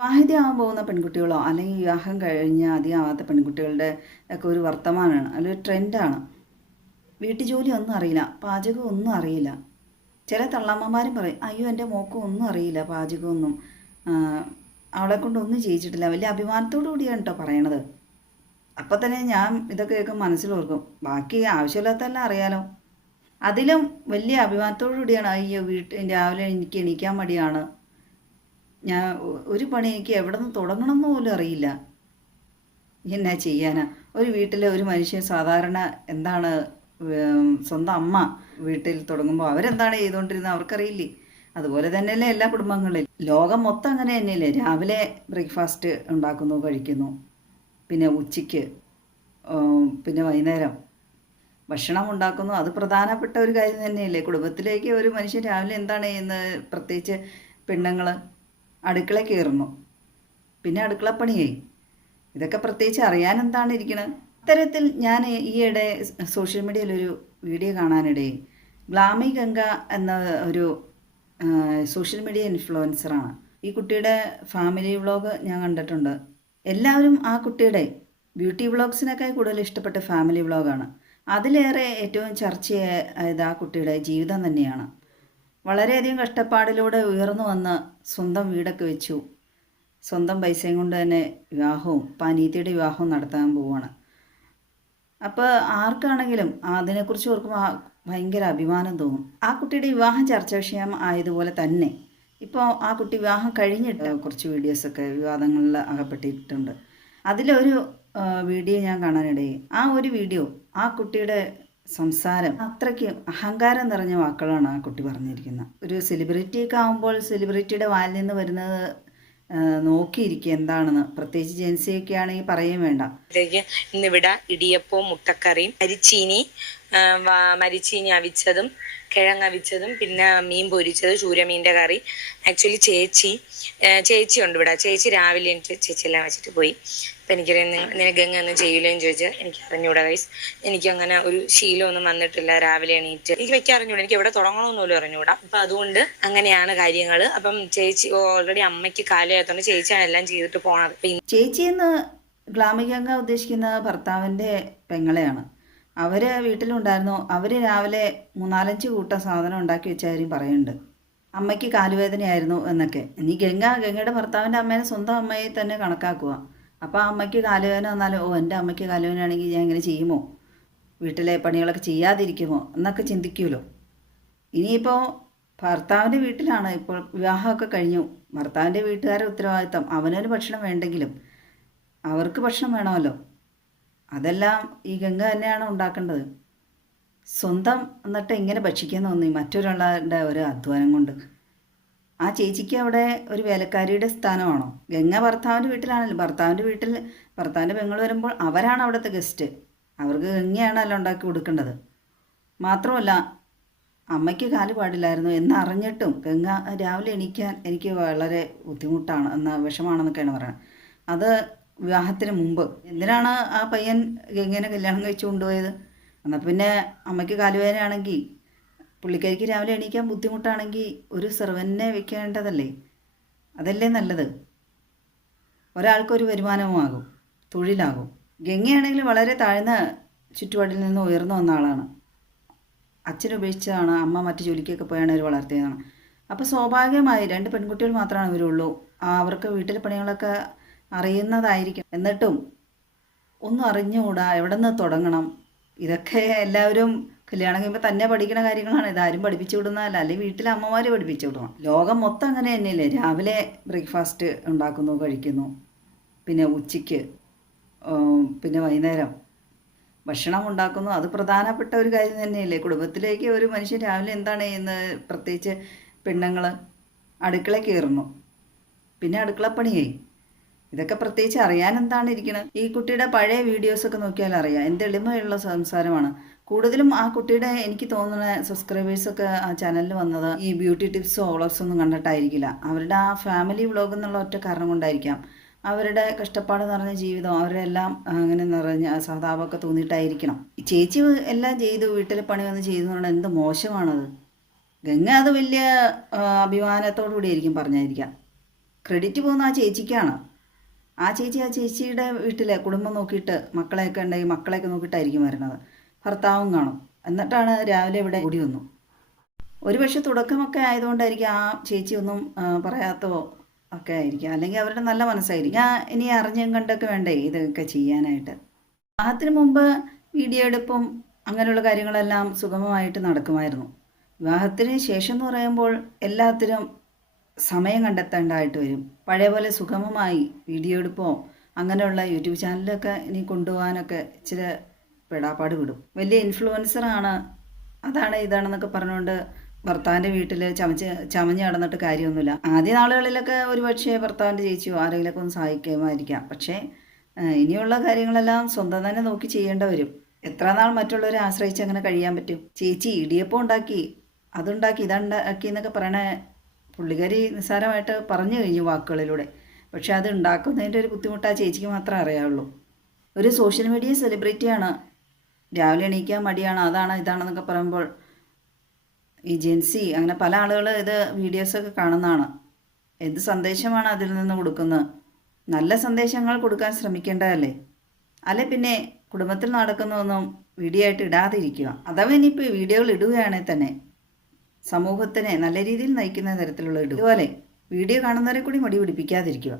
വിവാഹിതയാകാൻ പോകുന്ന പെൺകുട്ടികളോ അല്ലെങ്കിൽ വിവാഹം കഴിഞ്ഞ് അധികമാവാത്ത പെൺകുട്ടികളുടെ ഒക്കെ ഒരു വർത്തമാനമാണ്, അല്ലെങ്കിൽ ട്രെൻഡാണ്. വീട്ടുജോലി ഒന്നും അറിയില്ല, പാചകം ഒന്നും അറിയില്ല. ചില തള്ളമ്മമാരും പറയും, അയ്യോ എൻ്റെ മോക്കും ഒന്നും അറിയില്ല പാചകമൊന്നും, അവളെ കൊണ്ടൊന്നും ചെയ്യിച്ചിട്ടില്ല. വലിയ അഭിമാനത്തോടു കൂടിയാണ് കേട്ടോ പറയണത്. അപ്പം തന്നെ ഞാൻ ഇതൊക്കെ കേൾക്കും മനസ്സിലോർക്കും, ബാക്കി ആവശ്യമില്ലാത്തതെല്ലാം അറിയാലോ. അതിലും വലിയ അഭിമാനത്തോടു കൂടിയാണ്, അയ്യോ രാവിലെ എനിക്ക് എണീക്കാൻ മടിയാണ്, ഞാൻ ഒരു പണി എനിക്ക് എവിടെ നിന്ന് തുടങ്ങണമെന്ന് പോലും അറിയില്ല, എന്നാ ചെയ്യാനാ. ഒരു വീട്ടിലെ ഒരു മനുഷ്യൻ സാധാരണ എന്താണ്, സ്വന്തം അമ്മ വീട്ടിൽ തുടങ്ങുമ്പോൾ അവരെന്താണ് ചെയ്തുകൊണ്ടിരുന്നത് അവർക്കറിയില്ലേ. അതുപോലെ തന്നെയല്ലേ എല്ലാ കുടുംബങ്ങളിലും. ലോകം മൊത്തം അങ്ങനെ തന്നെയല്ലേ. രാവിലെ ബ്രേക്ക്ഫാസ്റ്റ് ഉണ്ടാക്കുന്നു, കഴിക്കുന്നു, പിന്നെ ഉച്ചയ്ക്ക്, പിന്നെ വൈകുന്നേരം ഭക്ഷണം ഉണ്ടാക്കുന്നു. അത് പ്രധാനപ്പെട്ട ഒരു കാര്യം തന്നെയല്ലേ. കുടുംബത്തിലേക്ക് ഒരു മനുഷ്യൻ രാവിലെ എന്താണ് ചെയ്യുന്നത്, പ്രത്യേകിച്ച് പെണ്ണുങ്ങൾ അടുക്കള കയറുന്നു, പിന്നെ അടുക്കളപ്പണിയായി. ഇതൊക്കെ പ്രത്യേകിച്ച് അറിയാൻ എന്താണ് ഇരിക്കുന്നത്. ഇത്തരത്തിൽ ഞാൻ ഈയിടെ സോഷ്യൽ മീഡിയയിലൊരു വീഡിയോ കാണാനിടയായി. ഗ്ലാമി ഗംഗ എന്ന ഒരു സോഷ്യൽ മീഡിയ ഇൻഫ്ലുവൻസറാണ്. ഈ കുട്ടിയുടെ ഫാമിലി വ്ളോഗ് ഞാൻ കണ്ടിട്ടുണ്ട്. എല്ലാവരും ആ കുട്ടിയുടെ ബ്യൂട്ടി വ്ളോഗ്സിനൊക്കെ കൂടുതൽ ഇഷ്ടപ്പെട്ട ഫാമിലി വ്ളോഗാണ്. അതിലേറെ ഏറ്റവും ചർച്ചയായത് ആ കുട്ടിയുടെ ജീവിതം തന്നെയാണ്. വളരെയധികം കഷ്ടപ്പാടിലൂടെ ഉയർന്നു വന്ന് സ്വന്തം വീടൊക്കെ വെച്ചു, സ്വന്തം പൈസയും കൊണ്ട് തന്നെ വിവാഹവും അനീതിയുടെ വിവാഹവും നടത്താൻ പോവുകയാണ്. അപ്പോൾ ആർക്കാണെങ്കിലും അതിനെക്കുറിച്ച് ഓർക്കുമ്പോൾ ഭയങ്കര അഭിമാനം തോന്നും. ആ കുട്ടിയുടെ വിവാഹം ചർച്ചാ വിഷയം ആയതുപോലെ തന്നെ ഇപ്പോൾ ആ കുട്ടി വിവാഹം കഴിഞ്ഞിട്ട് കുറച്ച് വീഡിയോസൊക്കെ വിവാദങ്ങളിൽ അകപ്പെട്ടിട്ടുണ്ട്. അതിലൊരു വീഡിയോ ഞാൻ കാണാനിടയായി. ആ ഒരു വീഡിയോ, ആ കുട്ടിയുടെ സംസാരം അത്രയ്ക്ക് അഹങ്കാരം നിറഞ്ഞ വാക്കുകളാണ് ആ കുട്ടി പറഞ്ഞിരിക്കുന്നത്. ഒരു സെലിബ്രിറ്റിയൊക്കെ ആകുമ്പോൾ സെലിബ്രിറ്റിയുടെ വായിൽ നിന്ന് വരുന്നത് നോക്കിയിരിക്കുക എന്താണെന്ന്. പ്രത്യേകിച്ച് ജെൻസിയൊക്കെ ആണെങ്കിൽ പറയുകയും വേണ്ട. ഇന്നിവിടെ ഇടിയപ്പവും മുട്ടക്കറിയും മരിച്ചീനി അവിച്ചതും കിഴങ്ങവിച്ചതും പിന്നെ മീൻ പൊരിച്ചത്, ചൂരമീൻ്റെ കറി. ആക്ച്വലി ചേച്ചി ഉണ്ട് ഇവിടെ. ചേച്ചി രാവിലെ എനിക്ക് ചേച്ചിയെല്ലാം വെച്ചിട്ട് പോയി. അപ്പം എനിക്കറിയാം നിനക്ക് ഒന്നും ചെയ്യില്ലേന്ന് ചോദിച്ചാൽ എനിക്ക് അറിഞ്ഞൂടാ ഗൈസ്. എനിക്കങ്ങനെ ഒരു ശീലമൊന്നും വന്നിട്ടില്ല. രാവിലെ എണീറ്റ് എനിക്ക് വെക്കാൻ അറിഞ്ഞൂടാ, എനിക്ക് എവിടെ തുടങ്ങണമെന്ന് പോലും അറിഞ്ഞൂടാ. അപ്പം അതുകൊണ്ട് അങ്ങനെയാണ് കാര്യങ്ങൾ. അപ്പം ചേച്ചി ഓൾറെഡി അമ്മയ്ക്ക് കാലമായതുകൊണ്ട് ചേച്ചിയാണ് എല്ലാം ചെയ്തിട്ട് പോണത്. ചേച്ചി എന്ന് ഗ്ലാമി ഗംഗ ഉദ്ദേശിക്കുന്ന ഭർത്താവിൻ്റെ പെങ്ങളെയാണ്. അവർ വീട്ടിലുണ്ടായിരുന്നു. അവർ രാവിലെ 3-4 കൂട്ടം സാധനം ഉണ്ടാക്കി വെച്ച കാര്യം പറയുന്നുണ്ട്. അമ്മയ്ക്ക് കാലുവേദനയായിരുന്നു എന്നൊക്കെ. ഇനി ഗംഗയുടെ ഭർത്താവിൻ്റെ അമ്മേനെ സ്വന്തം അമ്മയെ തന്നെ കണക്കാക്കുക. അപ്പോൾ അമ്മയ്ക്ക് കാലുവേദന വന്നാലും, എൻ്റെ അമ്മയ്ക്ക് കാലുവേദനയാണെങ്കിൽ ഞാൻ ഇങ്ങനെ ചെയ്യുമോ, വീട്ടിലെ പണികളൊക്കെ ചെയ്യാതിരിക്കുമോ എന്നൊക്കെ ചിന്തിക്കുമല്ലോ. ഇനിയിപ്പോൾ ഭർത്താവിൻ്റെ വീട്ടിലാണ്, ഇപ്പോൾ വിവാഹമൊക്കെ കഴിഞ്ഞു, ഭർത്താവിൻ്റെ വീട്ടുകാരുടെ ഉത്തരവാദിത്തം. അവനൊരു ഭക്ഷണം വേണ്ടെങ്കിലും അവർക്ക് ഭക്ഷണം വേണമല്ലോ. അതെല്ലാം ഈ ഗംഗ തന്നെയാണ് ഉണ്ടാക്കേണ്ടത്. സ്വന്തം എന്നിട്ട് ഇങ്ങനെ ഭക്ഷിക്കാൻ തോന്നി മറ്റൊരാളുടെ ഒരു അധ്വാനം കൊണ്ട്. ആ ചേച്ചിക്ക് അവിടെ ഒരു വേലക്കാരിയുടെ സ്ഥാനമാണോ? ഗംഗ ഭർത്താവിൻ്റെ വീട്ടിലാണല്ലോ. ഭർത്താവിൻ്റെ പെങ്ങൾ വരുമ്പോൾ അവരാണ് അവിടുത്തെ ഗസ്റ്റ്. അവർക്ക് ഗംഗയാണല്ലോ ഉണ്ടാക്കി കൊടുക്കേണ്ടത്. മാത്രമല്ല അമ്മയ്ക്ക് കാല് പാടില്ലായിരുന്നു എന്നറിഞ്ഞിട്ടും ഗംഗ രാവിലെ എണീക്കാൻ എനിക്ക് വളരെ ബുദ്ധിമുട്ടാണ് വിഷമാണെന്നൊക്കെയാണ് പറയുന്നത്. അത് വിവാഹത്തിന് മുമ്പ്. എന്തിനാണ് ആ പയ്യൻ ഗംഗേനെ കല്യാണം കഴിച്ചു കൊണ്ടുപോയത്? എന്നാൽ പിന്നെ അമ്മയ്ക്ക് കാലുവേദനയാണെങ്കിൽ, പുള്ളിക്കാരിക്ക് രാവിലെ എണീക്കാൻ ബുദ്ധിമുട്ടാണെങ്കിൽ ഒരു സെർവൻറ്റിനെ വെക്കേണ്ടതല്ലേ? അതല്ലേ നല്ലത്? ഒരാൾക്കൊരു വരുമാനവുമാകും, തൊഴിലാകും. ഗംഗയാണെങ്കിൽ വളരെ താഴ്ന്ന ചുറ്റുപാടിൽ നിന്ന് ഉയർന്നു വന്ന ആളാണ്. അച്ഛനുപേക്ഷിച്ചതാണ്, അമ്മ മറ്റു ജോലിക്കൊക്കെ പോയാണ് അവർ വളർത്തിയതാണ്. അപ്പോൾ സ്വാഭാവികമായി 2 പെൺകുട്ടികൾ മാത്രമാണ് ഇവരുള്ളൂ. അവർക്ക് വീട്ടിലെ പണികളൊക്കെ അറിയുന്നതായിരിക്കും. എന്നിട്ടും ഒന്നും അറിഞ്ഞുകൂടാ, എവിടെ നിന്ന് തുടങ്ങണം. ഇതൊക്കെ എല്ലാവരും കല്യാണം കഴിയുമ്പോൾ തന്നെ പഠിക്കുന്ന കാര്യങ്ങളാണ്. ഇതാരും പഠിപ്പിച്ചു വിടുന്നതല്ല, അല്ലെങ്കിൽ വീട്ടിലെ അമ്മമാർ പഠിപ്പിച്ചു വിടണം. ലോകം മൊത്തം അങ്ങനെ തന്നെയല്ലേ. രാവിലെ ബ്രേക്ക്ഫാസ്റ്റ് ഉണ്ടാക്കുന്നു, കഴിക്കുന്നു, പിന്നെ ഉച്ചയ്ക്ക്, പിന്നെ വൈകുന്നേരം ഭക്ഷണം ഉണ്ടാക്കുന്നു. അത് പ്രധാനപ്പെട്ട ഒരു കാര്യം തന്നെയല്ലേ. കുടുംബത്തിലേക്ക് ഒരു മനുഷ്യൻ രാവിലെ എന്താണ് ചെയ്യുന്നത്, പ്രത്യേകിച്ച് പെണ്ണുങ്ങൾ അടുക്കള കയറുന്നു, പിന്നെ അടുക്കളപ്പണിയായി. ഇതൊക്കെ പ്രത്യേകിച്ച് അറിയാൻ എന്താണ് ഇരിക്കുന്നത്. ഈ കുട്ടിയുടെ പഴയ വീഡിയോസൊക്കെ നോക്കിയാൽ അറിയാം എന്ത് എളിമയുള്ള സംസാരമാണ്. കൂടുതലും ആ കുട്ടിയുടെ എനിക്ക് തോന്നുന്ന സബ്സ്ക്രൈബേഴ്സൊക്കെ ആ ചാനലിൽ വന്നത് ഈ ബ്യൂട്ടി ടിപ്സോ വ്ളോഗ്സോ ഒന്നും കണ്ടിട്ടായിരിക്കില്ല. അവരുടെ ആ ഫാമിലി വ്ളോഗ് എന്നുള്ള ഒറ്റ കാരണം കൊണ്ടായിരിക്കാം. അവരുടെ കഷ്ടപ്പാട് നിറഞ്ഞ ജീവിതം, അവരുടെ എല്ലാം അങ്ങനെ നിറഞ്ഞ സഹതാപമൊക്കെ തോന്നിയിട്ടായിരിക്കണം. ചേച്ചി എല്ലാം ചെയ്തു, വീട്ടിലെ പണി വന്ന് ചെയ്തു എന്ത് മോശമാണത്. ഗംഗ അത് വലിയ അഭിമാനത്തോടു കൂടിയായിരിക്കും പറഞ്ഞായിരിക്കാം. ക്രെഡിറ്റ് പോകുന്ന ആ ചേച്ചിക്കാണ്. ആ ചേച്ചിയുടെ വീട്ടിലെ കുടുംബം നോക്കിയിട്ട് മക്കളെയൊക്കെ ഉണ്ടെങ്കിൽ മക്കളെയൊക്കെ നോക്കിയിട്ടായിരിക്കും വരുന്നത്. ഭർത്താവും കാണും. എന്നിട്ടാണ് രാവിലെ ഇവിടെ കൂടി വന്നു. ഒരുപക്ഷെ തുടക്കമൊക്കെ ആയതുകൊണ്ടായിരിക്കും ആ ചേച്ചി ഒന്നും പറയാത്തോ ഒക്കെ ആയിരിക്കും. അല്ലെങ്കിൽ അവരുടെ നല്ല മനസ്സായിരിക്കും. ഞാൻ ഇനി അറിഞ്ഞും കണ്ടൊക്കെ വേണ്ടേ ഇതൊക്കെ ചെയ്യാനായിട്ട്. വിവാഹത്തിന് മുമ്പ് വീഡിയോ എടുപ്പും അങ്ങനെയുള്ള കാര്യങ്ങളെല്ലാം സുഗമമായിട്ട് നടക്കുമായിരുന്നു. വിവാഹത്തിന് ശേഷം എന്ന് പറയുമ്പോൾ എല്ലാത്തിനും സമയം കണ്ടെത്തേണ്ടതായിട്ട് വരും. പഴയ പോലെ സുഗമമായി വീഡിയോ എടുപ്പോ അങ്ങനെയുള്ള യൂട്യൂബ് ചാനലൊക്കെ ഇനി കൊണ്ടുപോകാനൊക്കെ ഇച്ചിരി പെടാപ്പാട് വിടും. വലിയ ഇൻഫ്ലുവൻസറാണ്, അതാണ് ഇതാണെന്നൊക്കെ പറഞ്ഞുകൊണ്ട് ഭർത്താവിൻ്റെ വീട്ടിൽ ചമഞ്ഞ് നടന്നിട്ട് കാര്യമൊന്നുമില്ല. ആദ്യ നാളുകളിലൊക്കെ ഒരുപക്ഷെ ഭർത്താവിൻ്റെ ചേച്ചിയോ ആരെങ്കിലുമൊക്കെ ഒന്ന് സഹായിക്കുമായിരിക്കാം. പക്ഷേ ഇനിയുള്ള കാര്യങ്ങളെല്ലാം സ്വന്തം തന്നെ നോക്കി ചെയ്യേണ്ട വരും. എത്ര നാൾ മറ്റുള്ളവരെ ആശ്രയിച്ച് അങ്ങനെ കഴിയാൻ പറ്റും? ചേച്ചി ഇടിയപ്പം ഉണ്ടാക്കി, അതുണ്ടാക്കി, ഇതുണ്ടാക്കി എന്നൊക്കെ പറയണേ പുള്ളിക്കാരി നിസ്സാരമായിട്ട് പറഞ്ഞു കഴിഞ്ഞു വാക്കുകളിലൂടെ. പക്ഷെ അത് ഉണ്ടാക്കുന്നതിൻ്റെ ഒരു ബുദ്ധിമുട്ട് ആ ചേച്ചിക്ക് മാത്രമേ അറിയാവുള്ളൂ. ഒരു സോഷ്യൽ മീഡിയ സെലിബ്രിറ്റിയാണ്, രാവിലെ എണീക്കാൻ മടിയാണ്, അതാണ് ഇതാണെന്നൊക്കെ പറയുമ്പോൾ ഈ ജെൻസി അങ്ങനെ പല ആളുകൾ ഇത് വീഡിയോസൊക്കെ കാണുന്നതാണ്. എന്ത് സന്ദേശമാണ് അതിൽ നിന്ന് കൊടുക്കുന്നത്? നല്ല സന്ദേശങ്ങൾ കൊടുക്കാൻ ശ്രമിക്കേണ്ടതല്ലേ? അല്ലെ പിന്നെ കുടുംബത്തിൽ നടക്കുന്നതൊന്നും വീഡിയോ ആയിട്ട് ഇടാതിരിക്കുക. അഥവാ ഇനിയിപ്പോൾ വീഡിയോകൾ ഇടുകയാണെങ്കിൽ തന്നെ സമൂഹത്തിനെ നല്ല രീതിയിൽ നയിക്കുന്ന തരത്തിലുള്ള ഇടുക. ഇതുപോലെ വീഡിയോ കാണുന്നവരെ കൂടി മടി പിടിപ്പിക്കാതിരിക്കുക.